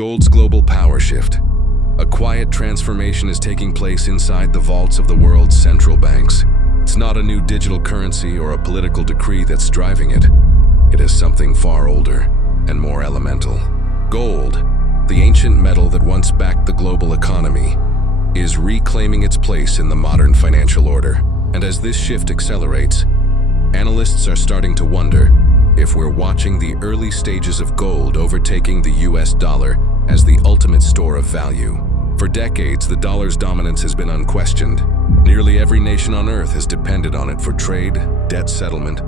Gold's global power shift. A quiet transformation is taking place inside the vaults of the world's central banks. It's not a new digital currency or a political decree that's driving it. It is something far older and more elemental. Gold, the ancient metal that once backed the global economy, is reclaiming its place in the modern financial order. And as this shift accelerates, analysts are starting to wonder if we're watching the early stages of gold overtaking the US dollar as the ultimate store of value. For decades, the dollar's dominance has been unquestioned. Nearly every nation on Earth has depended on it for trade, debt settlement,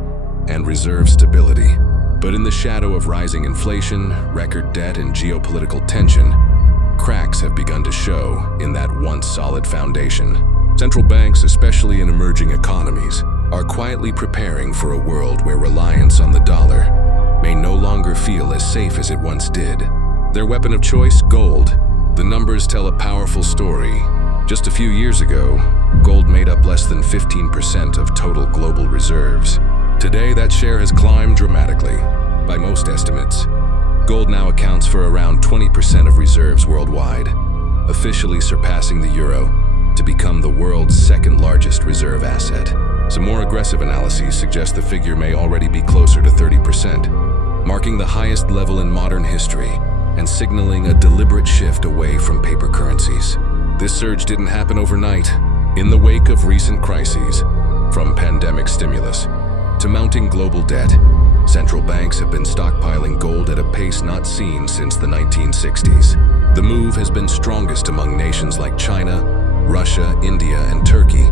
and reserve stability. But in the shadow of rising inflation, record debt, and geopolitical tension, cracks have begun to show in that once solid foundation. Central banks, especially in emerging economies, are quietly preparing for a world where reliance on the dollar may no longer feel as safe as it once did. Their weapon of choice, gold. The numbers tell a powerful story. Just a few years ago, gold made up less than 15% of total global reserves. Today, that share has climbed dramatically. By most estimates, gold now accounts for around 20% of reserves worldwide, officially surpassing the euro to become the world's second largest reserve asset. Some more aggressive analyses suggest the figure may already be closer to 30%, marking the highest level in modern history and signaling a deliberate shift away from paper currencies. This surge didn't happen overnight. In the wake of recent crises, from pandemic stimulus to mounting global debt, central banks have been stockpiling gold at a pace not seen since the 1960s. The move has been strongest among nations like China, Russia, India, and Turkey,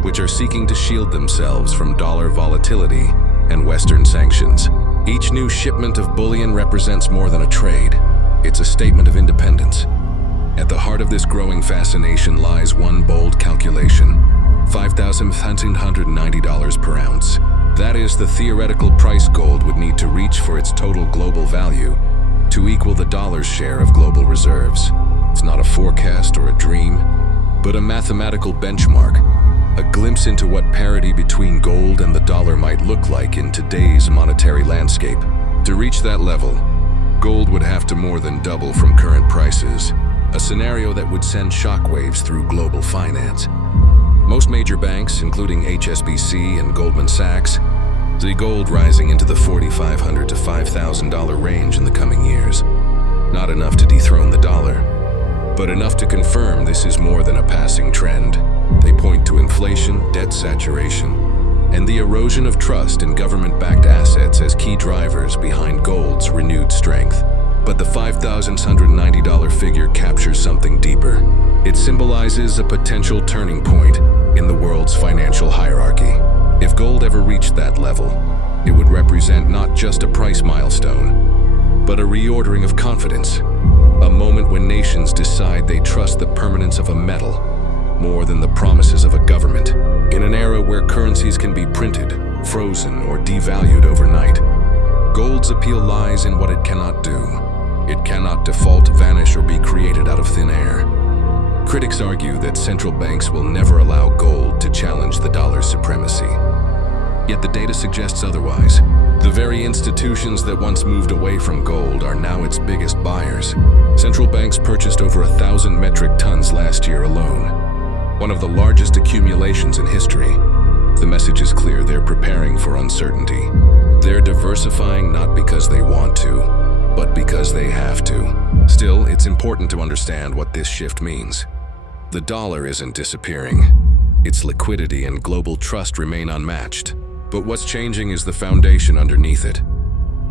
which are seeking to shield themselves from dollar volatility and Western sanctions. Each new shipment of bullion represents more than a trade. It's a statement of independence. At the heart of this growing fascination lies one bold calculation: $5,190 per ounce. That is the theoretical price gold would need to reach for its total global value to equal the dollar's share of global reserves. It's not a forecast or a dream, but a mathematical benchmark, a glimpse into what parity between gold and the dollar might look like in today's monetary landscape. To reach that level, gold would have to more than double from current prices, a scenario that would send shockwaves through global finance. Most major banks, including HSBC and Goldman Sachs, see gold rising into the $4,500 to $5,000 range in the coming years. Not enough to dethrone the dollar, but enough to confirm this is more than a passing trend. They point to inflation, debt saturation, and the erosion of trust in government-backed assets as key drivers behind gold's renewed strength. But the $5,190 figure captures something deeper. It symbolizes a potential turning point in the world's financial hierarchy. If gold ever reached that level, it would represent not just a price milestone, but a reordering of confidence. A moment when nations decide they trust the permanence of a metal more than the promises of a government. In an era where currencies can be printed, frozen, or devalued overnight, gold's appeal lies in what it cannot do. It cannot default, vanish, or be created out of thin air. Critics argue that central banks will never allow gold to challenge the dollar's supremacy. Yet the data suggests otherwise. The very institutions that once moved away from gold are now its biggest buyers. Central banks purchased over 1,000 metric tons last year alone, one of the largest accumulations in history. The message is clear: they're preparing for uncertainty. They're diversifying not because they want to, but because they have to. Still, it's important to understand what this shift means. The dollar isn't disappearing. Its liquidity and global trust remain unmatched. But what's changing is the foundation underneath it.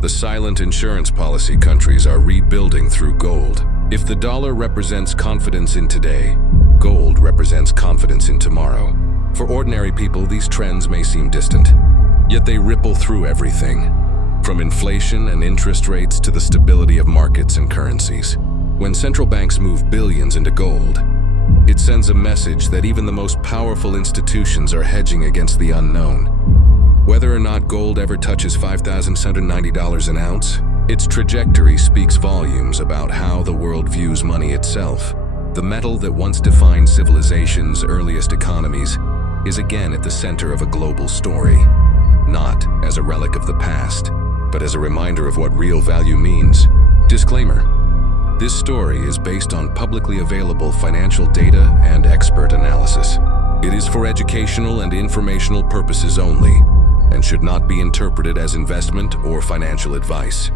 The silent insurance policy countries are rebuilding through gold. If the dollar represents confidence in today, gold represents confidence in tomorrow. For ordinary people, these trends may seem distant, yet they ripple through everything, from inflation and interest rates to the stability of markets and currencies. When central banks move billions into gold, it sends a message that even the most powerful institutions are hedging against the unknown. Whether or not gold ever touches $5,790 an ounce, its trajectory speaks volumes about how the world views money itself. The metal that once defined civilization's earliest economies is again at the center of a global story, not as a relic of the past, but as a reminder of what real value means. Disclaimer: This story is based on publicly available financial data and expert analysis. It is for educational and informational purposes only and should not be interpreted as investment or financial advice.